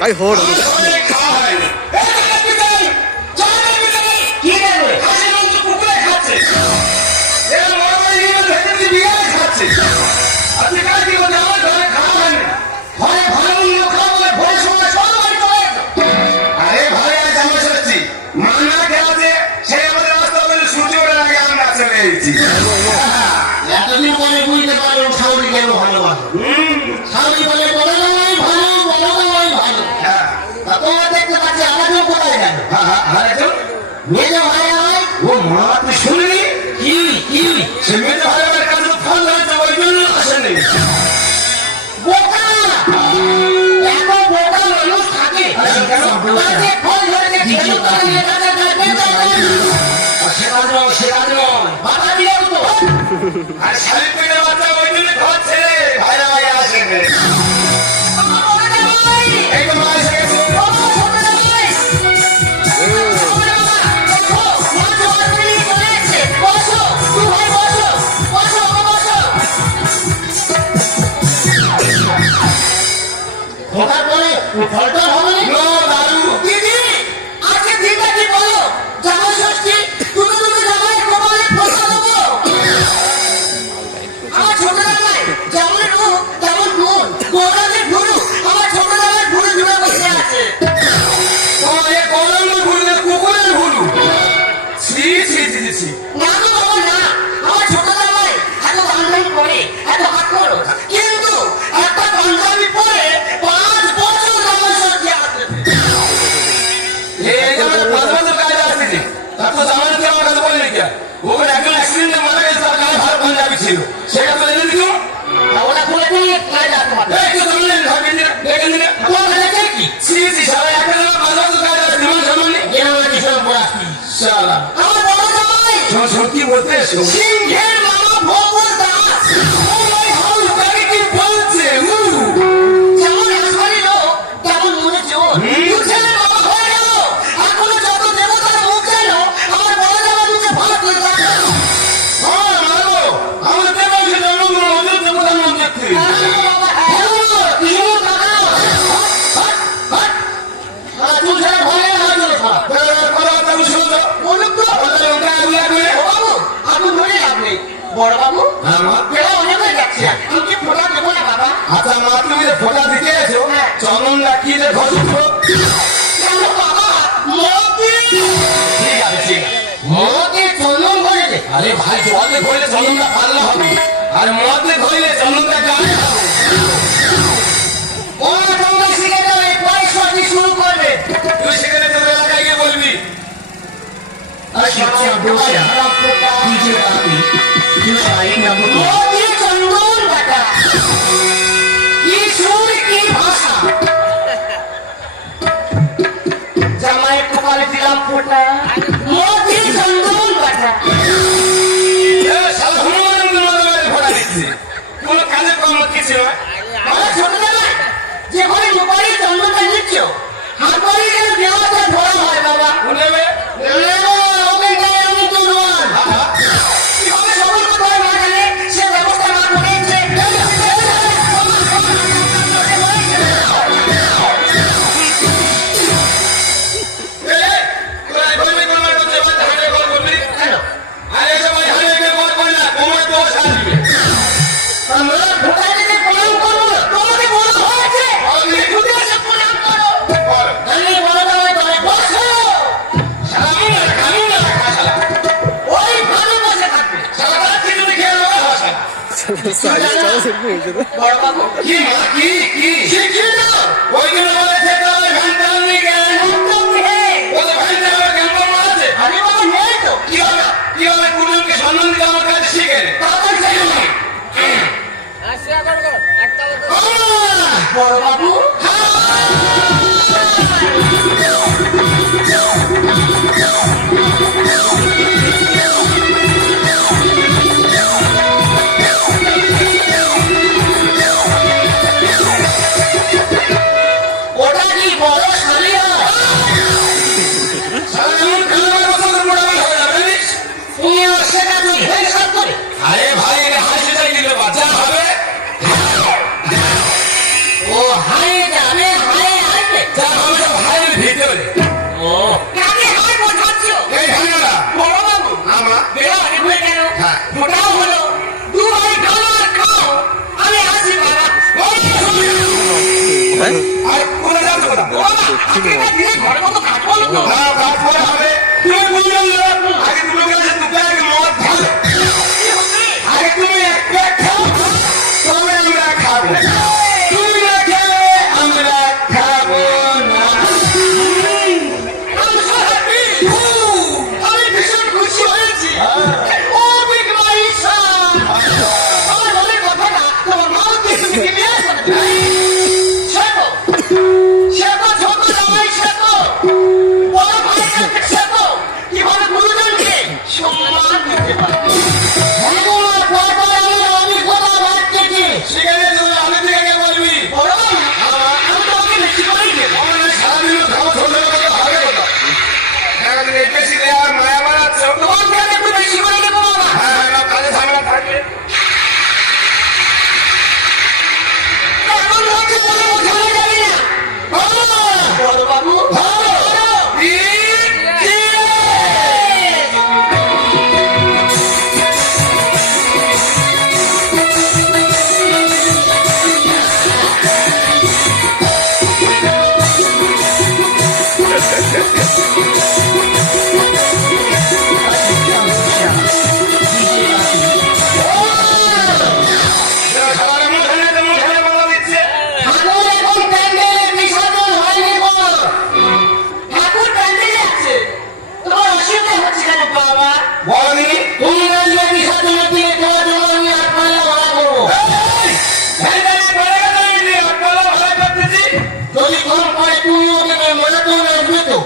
তাই হোর এতদিন পরে বুঝতে পারলাম সাউরি কেন ভালোবাসো। সাউরি বলে বড় জামাই ভালো, বড় জামাই ভালো। তোমার দেখতে পাচ্ছি আরেকজন কোথায় গেল? মেজো ভাই আমার ও মা তুই শুনলি কি কি সে মেজো ভাই আমার কাছে ফোন হয়েছে ওই জন্য আসেনি। বোকা এত বোকা মানুষ থাকে তাকে ফোন ধরেছে খেলু করে নিয়ে যাচ্ছে সেটা নয় সেটা নয় বাধা দিও তো আর শালি পেটে বাচ্চা ওই জন্য খাচ্ছে রে ভাই ভাই আসেনি। এই তো মা এসে গেছে। ফলটা হবে না দাদু দিদি আজকে দিদা কি বলো জামাই ষষ্ঠী তুমি জামাই কোমরে ফসা দেবো আমার ছোট জামাই যেমন রূপ তেমন গুণ গোড়াতে ঘুরু আমার ছোট জামাই ঘুরে ঘুরে বসে আছে তোমার এ কলম ঘুরলে কুকুরের ঘুরু ছি ছি ছি ছি না তো বাবা না আমার ছোট জামাই এত বান্ধবী করে এত হাত করো কিন্তু একটা পাঞ্জাবি পরে 5 বছর জামাই ষষ্ঠী আসবে এই আমার পাঁচবছর কাজে আসছে তারপর জামানো কি আমার কাছে বললি কি ওখানে একজন অ্যাক্সিডেন্টে মারা গেছে তার গায়ে ভালো পাঞ্জাবি ছিল সেটা তো এনে দিও ওটা খুলে দিয়ে কাজ আসতে পারবে এই তো জানলেন ভাবিন দিনা দেখেন দিনা তোমার কাছে কি ছি ছি সারা একটা পাঁচবছর কাজে আসছে তোমার সামনে আমার কিছু পড়াচ্ছি শালা আমার বড় জামাই সত্যি বলতে এসো সিংহের মামা ভগবত দাস তাকে কি বলছে যেমন আসমানি লোক তেমন মনে চোর দু ছেলের বাবা হয়ে গেল এখনো যত দেবতার মুখ গেল আমার বড় জামাই মুখে ভাত করে থাকে আমার দেবা সে জন্ম ওদের দেবতার নাম দেখতে বড় বাবু অনেক হয়ে যাচ্ছে আমি ফোটা দেবো না বাবা আচ্ছা মা তুমি যে ফোটা দিতে এসো চন্দন রাখিয়ে যে ঘর উঠো কেন বাবা মতি ঠিক আছে ঠিক আছে মতি চন্দন করেছে আরে ভাই জলে ধরলে চন্দনটা পাল্লা হবে আর মদে ধরলে চন্দনটা গায়ে হবে ওরা তোমরা শিখে যাবে পরে সত্যি শুরু করবে তুই সেখানে তোর এলাকায় গিয়ে বলবি মতি চন্দন বাটা কি সুর কি ভাষা জামাই কপালে দিলাম ফোটা মতি চন্দন বাটা শালা হনুমানের মধ্যে ফোটা দিচ্ছে কোনো কাজে কম কিছু নয় আমার ছোট জামাই যে ঘরে মোবাইল চন্দনটা নিচ্ছ হাত করে যেন দেওয়াটা ধরা হয় বাবা নেবে ওকে গায়ে আমি তো নয় কিভাবে সবল করে না জানে সে ব্যবস্থা না করেছে আমরা ভোটার দিকে প্রণাম করবো তোমাকে বলা হয়েছে উদ্দেশ্যে প্রণাম করো আমি বড় জামাই তোমায় বসো ওই ভালো বসে থাকবে সাইজ চাও সেরকম হয়েছে তো বড় বাবু কি শিখিয়ে দাও ওইগুলো বলেছে তোর ঘন্টা নিয়ে গেলেন একদম নেই ওদের ঘন্টা আমার কেমন আছে আরে বাবা নেই তো কিভাবে কুটুমকে সম্মান দিতে আমার কাছে শিখে তাড়াতাড়ি চাই বড় বাবু ওটা কি বড় শালিয়া সেটা তুই হেলসাপ করে আরে ভাই এটা হাসি চাই দিলে বাচ্চা হবে ও বলে ও কাকে হার বোঝাচ্ছ? এই ভাঙালা বড় বাবু, আমা বেলা অনেক হয়ে গেল। হ্যাঁ। ফোটাও হলো। দুবাই খাও আর খাও। আমি আসি বাবা। আর কোথায় যাচ্ছ কোথা ও বাবা, আজকেরটা দিয়ে ঘরের মতো খাটবো না তো। না কাজ পরে হবে তুমি বুঝলে না আগে তুমি গেছে দুটো আগে মদ খাবে কি হচ্ছে? আগে তুমি এক প্লেট খাও তবে আমরা খাবো তুমি না খেলে আমরা খাবো না I'm so happy. আমি ভীষণ খুশি হয়েছি। ও বিগ মাইসা। আমার মনের কথাটা তোমার মা কিছু নিয়ে আসবে। শেখো। শেখো, ছোট জামাই শেখো। বড় ভাইয়ের কাছে শেখো। কিভাবে গুরুজনকে সম্মান দিতে পারে। ভগবান, পরপর আমি কোথাও ভাবতেছি। সেখানে তুমি আমি থেকে বলবি বড় ভাই, আমি তোমাকে বেশি করেই দেবো। আমাদের সারাদিন খাওয়া ছোট ছোট হবে কোথা এখন বেশি দেওয়ার মায়া বাড়াচ্ছ তোমার থেকে একটু বেশি করে দেবো বাবা। হ্যাঁ হ্যাঁ কাজে ঝামেলা থাকবে এমন হচ্ছে বলে বোঝানো যাবে না। বড় বাবু, খাবারের মুখে বলা দিচ্ছে ঠাকুর এখন প্যান্ডেলে বিসর্জন হয়নি গো। ঠাকুর প্যান্ডেলে আছে। তোমার অসুবিধা হচ্ছে কেন বাবা? বলনি তুমি বললে বিসর্জনের দিনে তোমার জন্য আমি আপনারা ভাড়া করবো। যদি কম পড়ে তুমিও দেবে, মনে তো রাখবে তো।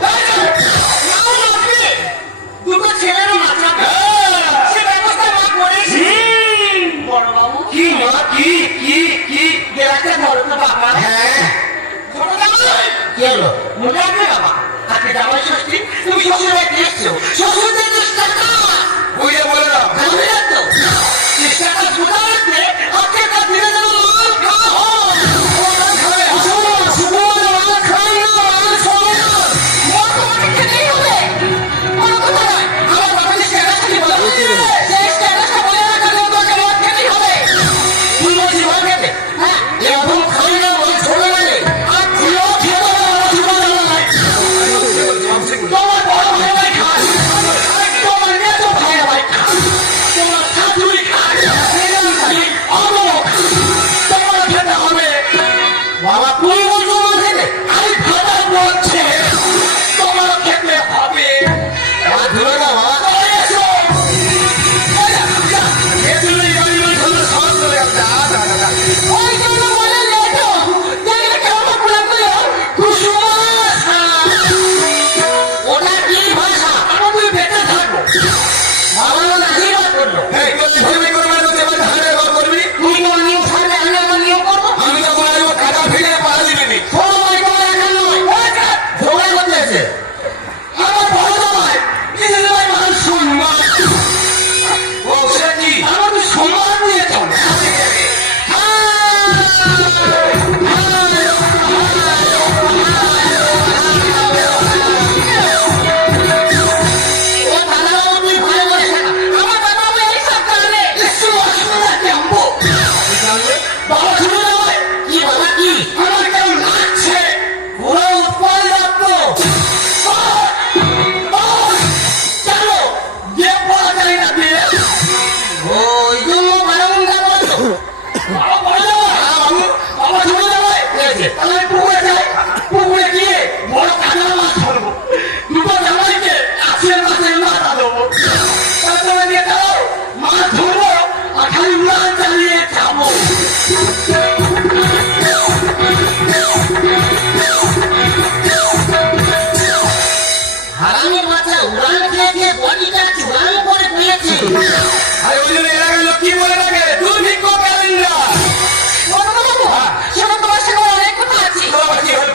নাও রাখবে। দুটো ছেলেরও নাচাবে। সে ব্যবস্থা মা করেছি। বড় বাবু, কি মা কি কি কি গেলাটা ধরো তো বাবা। হ্যাঁ ছোট জামাই, কি হলো? মনে আছে বাবা? আজকে জামাই ষষ্ঠী, তুমি শ্বশুর বাড়িতে এসছো। শ্বশুরদের তো টাকা। বুঝে বলে দাও মনে রাখতো? এই টাকা জোগাড় রাখতে আজকেরটা দিনে যেন মাল খাওয়া হয়। শোনো, শুধু মাল খাই না, মাল শোনে না। মাল তোমাকে খেতেই হবে। কোনো কথা নয়। আমার বাবা যে স্ট্যাটাসটা বলে, সেই স্ট্যাটাসটা বলে রাখার জন্য তোকে মদ খেতেই হবে। তুই বলছিস মদ খেতে? হ্যাঁ, এরকম খাই না, মাল শোনে না রে। আর তুইও খেতে হবে, আমার জীবন নয়। তোমার বড় ভাই ভাই খায়। তোমার মেজো ভাই ভাই খায়। তোমার শাশুড়ি খায়। আমিও খাই। তোমার খেতে হবে। বাবা, তুমি বলছো আমার খেতে? আমি খাবার বলছে তোমার খেতে হবে। বাবা, ধরে না বাবা। চলে এসো। ওই জন্য বলে লেটো। দেখলে কেমন করে বললো? কুসুমাশা। ওটা কি ভাষা? তুমি বেঁচে থাকো। বাবা আশীর্বাদ করলো। এই তো ভূমি করবে তো এবার ধারে ঘর করবি তুমি তোমার নিয়ম ছাড়বে, আমি আমার নিয়ম করবো। আমি তো বলে আসবো কাটা ফিরে পাড়া দিবি শোনো ভাই, তোমার একার নয়। ওই কাজ ঝগড়া করতে এসে। আমার বড় জামাই, কিছু জামাই মান সম্মান। ও সে কি আমার তো সম্মান নিয়ে চলে। ও দাদাবাবু, তুই ভয় করিস না। আমার দাদাবাবু এইসব কারণে একটু অসুবিধা জানবো। বাবা শুনে যাবে কি বাবা কি আমার কেমন লাগছে পুরো উৎপল যাচ্ছ চলো যে পড়া চাই না দিয়ে ওই জন্য বারণটা বলছো বাবা বলে যাবো বাবা শুনে যাবে তাহলে পুকুরে যাই পুকুরে গিয়ে বড় কাঁচা মাছ ধরবো দুটো জামাইকে কাছের মাছের মাথা দেবো তারপরে নিয়ে যাবো মাছ ধরবো আর খালি উড়ান চালিয়ে যাবো হারামি মাথা উড়ান খেয়েছে বডিটা চূড়ান করে পেয়েছে আরে ওই জন্য এলাকার লোক কি বলে রাখে তুই ভিক্ষক ক্যালেন্ডার সেটা তোমার সঙ্গে অনেক কথা আছে তোমার কি হলো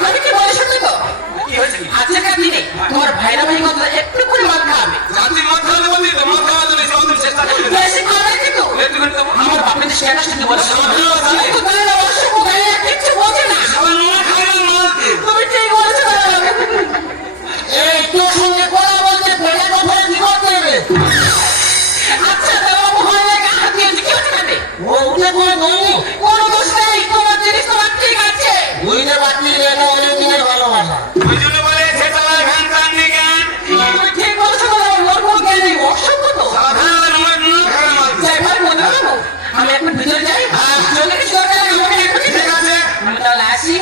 বুঝতে কোনো দোষ কোনো দোষ নেই, তোমার জিনিস তোমার ঠিক আছে। বুঝতে পারছি যে এটা অনেক দিনের ভালোবাসা। ওই জন্য বলে সেটা ঘান কান জ্ঞান। তুমি ঠিক বলেছো বলে ওর কোনো জ্ঞান নেই, অসভ্য তো। সাধারণ আমার মুখের মাঝে। যাই ভাই, মনে রাখো, আমি এখন ভিতরে যাই। যদি কিছু দরকার হয় আমাকে এখনই ঠিক আছে। আমি তাহলে আসি।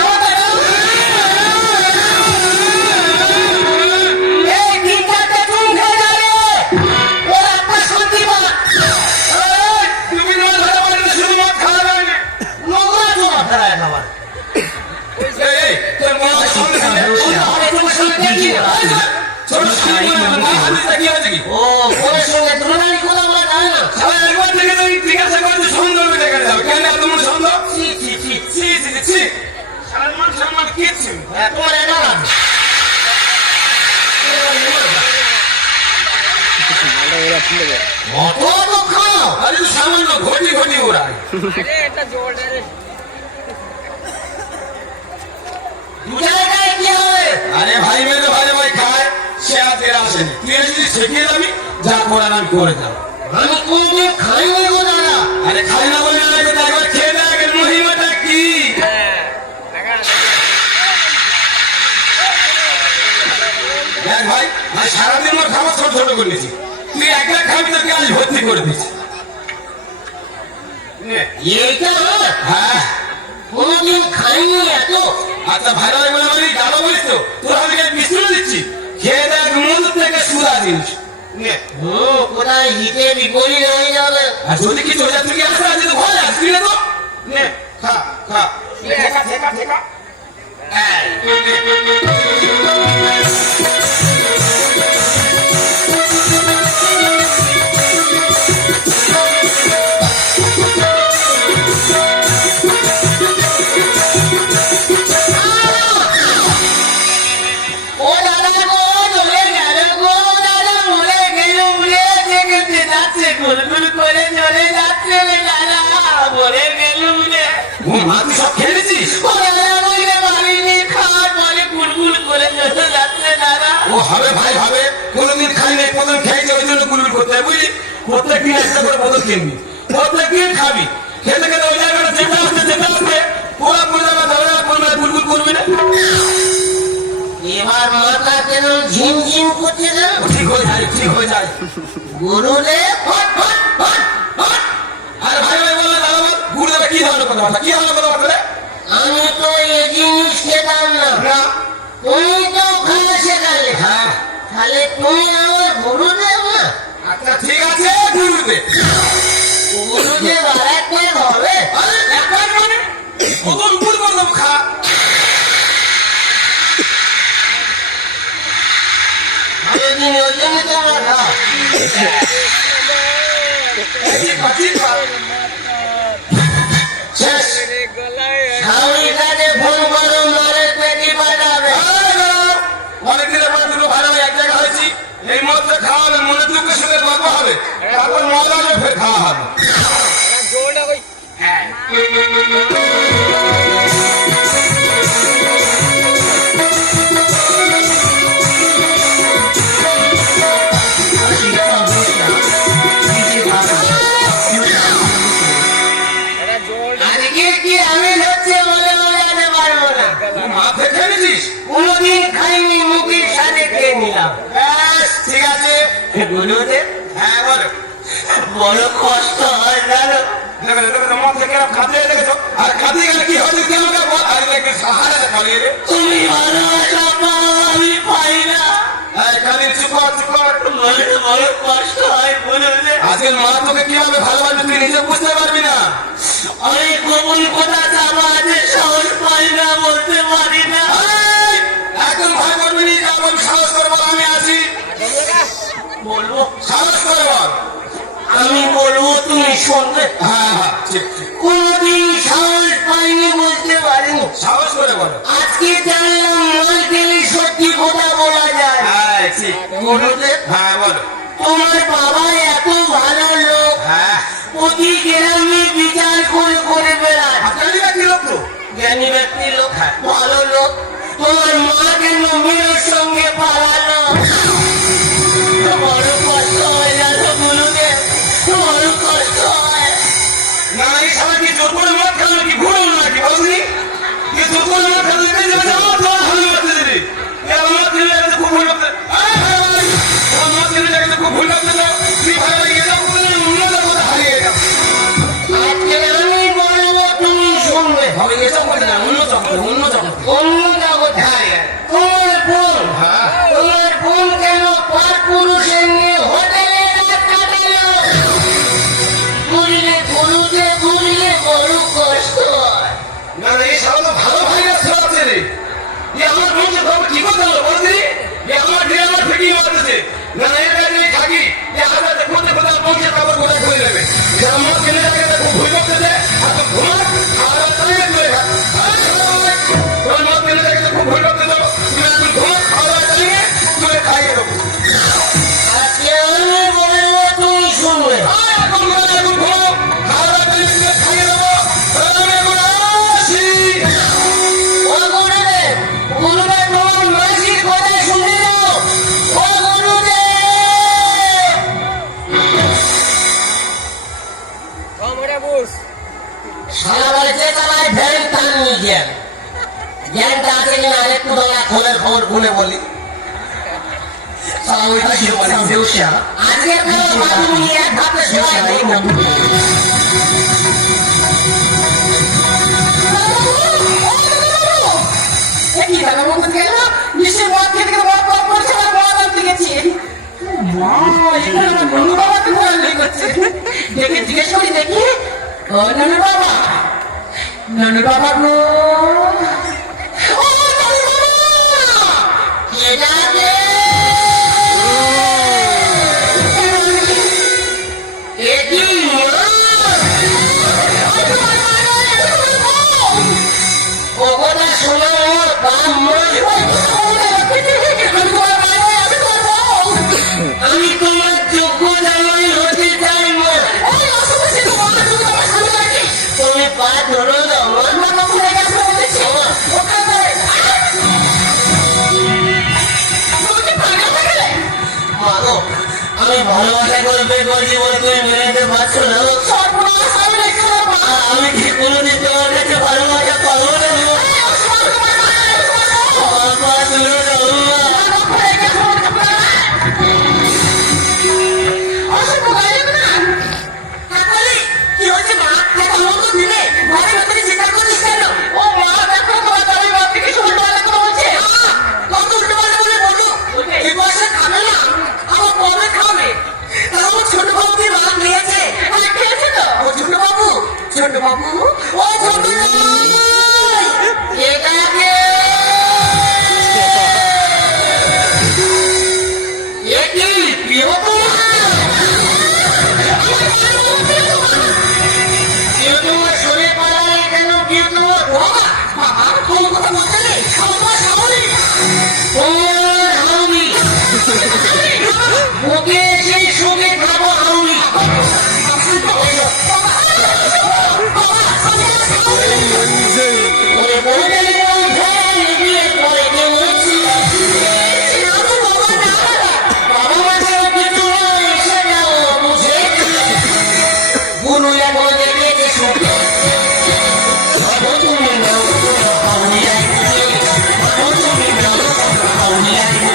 আমার দাদা, এই তিন চারটে চুন খেয়ে যাবে, ওর আত্মা শান্তি পাক। এই, তুমি না ধরে বাড়িতে শুধু মদ খাওয়া যায় না। নোংরা তোমার ফেরায় খাবার। এই, তোর মনে হয় সঙ্গে সঙ্গে আরে তোমার সঙ্গে দেখি না। ছোট শাড়ি পরে আমার মা হাতে কি আছে কি? ও পরের সঙ্গে তুলনায় কথা বলা যায় না। শালা একবার থেকে তুই জিজ্ঞাসা করতে সুন্দর হয়ে দেখা যাবে। কেন এত মন সুন্দর? ছি ছি ছি ছি, ছি, ছি, ছি। শালার মন সম্মান কিচ্ছু নেই। তোমার এটা না অত তো খাও আরে তো সামান্য ঘটি ঘটি ওড়ায়। দু জায়গায় কি হবে? আরে ভাই মেয়ে তো ভাই ভাই খায়, সে আর তেরা আসেনি। তুই যদি শিখিয়ে যাবি, যা করার আমি করে যাবো। আমি কোনদিন খাইনি গো দাদা। আরে খাই না বলে না, কিন্তু একবার খেয়ে দেখ এর মহিমাটা কি। দেখ ভাই, আমি সারাদিন আমার খাবার ছোট ছোট করে নিয়েছি। তুই একলা খাবি, তোকে আজ ভর্তি করে দিচ্ছি। নে। এইটা না, হ্যাঁ, কোনদিন খাইনি এত। আচ্ছা ভাই ভাই বলে আমি গালো বলিস তো, তোর আমি বিস্কুট দিচ্ছি, খেয়ে দেখ মন থেকে সুদা জিনিস। নে। কোথায় হিতে বিপরীত হয়ে যাবে। আর যদি কিছু হয়ে যায়, তুই কি আসতে আসতে তো ঘরে আসবি না তো? নে, খা, খা। ঠেকা, ঠেকা, ঠেকা। এই। ও দাদা গো, চলে গেল গো দাদা, মরে গেল উড়ে দেখতে যাচ্ছে, গুলগুল করে চলে যাচ্ছে রে দাদা, মরে গেল উড়ে। ও মা, তুই সব খেয়ে নিছিস? ও দাদা বলতে পারিনি, খাওয়ার পরে গুলগুল করে চলে যাচ্ছে দাদা। ও হবে ভাই হবে, কোনোদিন খাই নাই, প্রথম খেয়েছে ওই জন্য গুলগুল করতে হয়, বুঝলি? প্রত্যেকদিন একটা করে বোতল কিনবি, প্রত্যেকদিন খাবি, খেতে খেতে ওই জায়গাটা যেতে আসতে পুরা পরিবার ধরে গুলগুল করবি না। এবার মাথা কেন ঝিমঝিম করছে না? ঠিক হয়ে যায়, ঠিক হয়ে যায়। গুরুদেব হট, হট, হট, হট। আরে ভাই ভাই বললে দাদা বল, গুরুদেবে কি ধরনের কথাবার্তা, কি ধরনের কথাবার্তা রে? আমি তো এই জিনিস খেতাম না, না। তুমি তো খাওয়া শেখালে। হ্যাঁ, তাহলে তুমি আমার গুরুদেব না? আচ্ছা ঠিক আছে গুরুদেব। গুরুদেব আর একবার হবে? আরে একবার মানে ওদের উপর করলাম খা। ভালোদিন ওই জন্য তোমরা খাও। ঠিক আছে, ঠিক আছে। শেষ। স্বামীর কাছে ফোন করো, মারের পেটি পাঠাবে। অনেকদিনের পর দুটো ভালো এক জায়গা হয়েছি, এই মদটা খাওয়ালে মনে দুঃখের সাথে গল্প হবে, তারপর মজা হলে ফের খাওয়া হবে। আজকে কি আমি হচ্ছে বলে বোঝাতে পারবো না। মাথা খেয়ে নিছিস? কোনোদিন খাইনি, মুখের সাথে খেয়ে নিলাম। ব্যাস, ঠিক আছে। গুরুদেব হ্যাঁ বলো। বড় কষ্ট হয় জানো। দেখো, দেখো, দেখো, মদ থেকে এরকম খাতে দেখেছো? আর খাতে গেলে কি হয় তুই আমাকে বল। আর একটু সাহায্য খাওয়াই রে। তুমি ভালোবাসা পাও, আমি পাই না। খালি চুপ কর, চুপ কর। বড় কষ্ট হয় গুরুদেব। আজকের মা তোকে কিভাবে ভালোবাসবে তুই নিজে বুঝতে পারবি না। আমি গোপন কথা চাপা আছে, সাহস পাই না, বলতে পারি না। এই, এখন ভয় করবি নি, যেমন সাহস করে বল আমি আছি। বলবো, সাহস করে বল। আমি বলবো, তুমি শুনবে। হ্যাঁ হ্যাঁ, ঠিক ঠিক। কোনদিন সাহস পাইনি, বলতে পারিনি। সাহস করে বল। আজকে জানলাম মাল খেলে সত্যি কথা বলা যায়। হ্যাঁ ঠিক। গুরুদেব, হ্যাঁ বলো। তোমার বাবা এত ভালো লোক, হ্যাঁ। প্রতি গ্রামে বিচার করে করে বেড়ায়। আপনারই ব্যক্তি লোক তো। জ্ঞানী ব্যক্তি লোক, ভালো লোক। তোমার মা কেন মেয়ের সঙ্গে পালালো? বড় কষ্ট হয় জানো গুরুদেব, বড় কষ্ট হয়। অন্য জগৎ তোমার বোন তোমার বোন কেন পার পুরুষের নিয়ে হোটেলে রাত কাটালো ঘুরলে ঘুরুতে ঘুরলে বড় কষ্ট হয় না না, এই সারা তো ভালো ভাইরাস ছড়াচ্ছে রে। এ আমার বন্ধু খবর ঠিক হতে হলো বলছি, এ আমার দিয়ে আমার ফিটিং মারতেছে। না না, এটা নিয়ে থাকি, এ হাজারটা কোথায় কোথায় পৌঁছে কাপড় কোথায় খুলে নেবে। সে আমার ছেলে থাকে তাকে ভুল করতেছে, আর তো ঘুমা, আর চালিয়ে তুলে খা। তোমার মা ছেলে থাকে খুব ভুল করতেছ, তুমি এখন ঘুমা, খাওয়া চালিয়ে তুলে খাইয়ে দেবো। আজকে আমি বলবো তুমি শুনবে এখন ঘুমো, খাওয়া চালিয়ে তুলে খাইয়ে দেবো। আমি এখন আসি। ও গুরুদেব গুরুদেব তোমার মাসির কথা শুনে যাও ও গুরুদেব আমরা বস সারা বাড়িতে চালায় ভ্যান টান নিয়ে জ্ঞান জ্ঞানটা আছে কিনা আরেকটু দয়া খোলের খবর খুলে বলি আজকের খাবার বাবু নিয়ে এক হাতে সেলাই করবো জিজ্ঞেস করি দেখি ও নানু বাবা নানু বাবা গো ও নানু বাবা কে ডাকে? এ কি মা? ও কথা শোনো ওর বাপ মা। আমি তোমার যোগ্য জামাই হতে চাই মা। তুমি পা ধরো দাও মা। মাগো, আমি ভালোবাসা করবে বলি বলে তুমি মেনে পারছো না। আমি কি কোনোদিন তোমার কাছে ভালোবাসা পাবো না? আমার পা ধরো দাও মা। ছোট বাবু ও ছোট কে ডাকে? এ কি প্রিয়তমা? প্রিয়তমা সরে পালালে কেন প্রিয়তমা? বাবা বাবা কোন কথা বলতে নেই আমার সামনে তোমার হাউনি বুকে সেই সুখে খাবো হাউনি। ওরে বলতে বল ভয় দিয়ে পরে কেমছি বাবা মাকে কিছু এসে যাও বুঝে গুরু এখন দেখেছে সুখে ভাবো তুমি নাও হাউনি আইছে ভাবো তুমি নাও হাউনি আইছে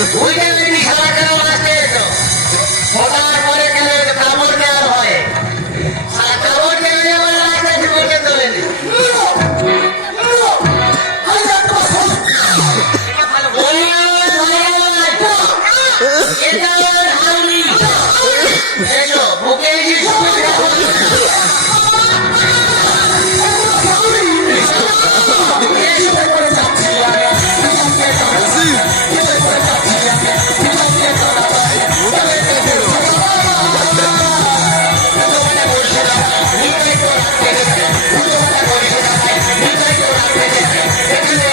বুঝতে পেরেছি সারা কেন আসতে এসো ফোটার পরে কেন এসো কাপড় দেওয়ার ভয়ে সারা কাপড় কেন আমার রাস্তায় ঢুকে চলে নি Thank you.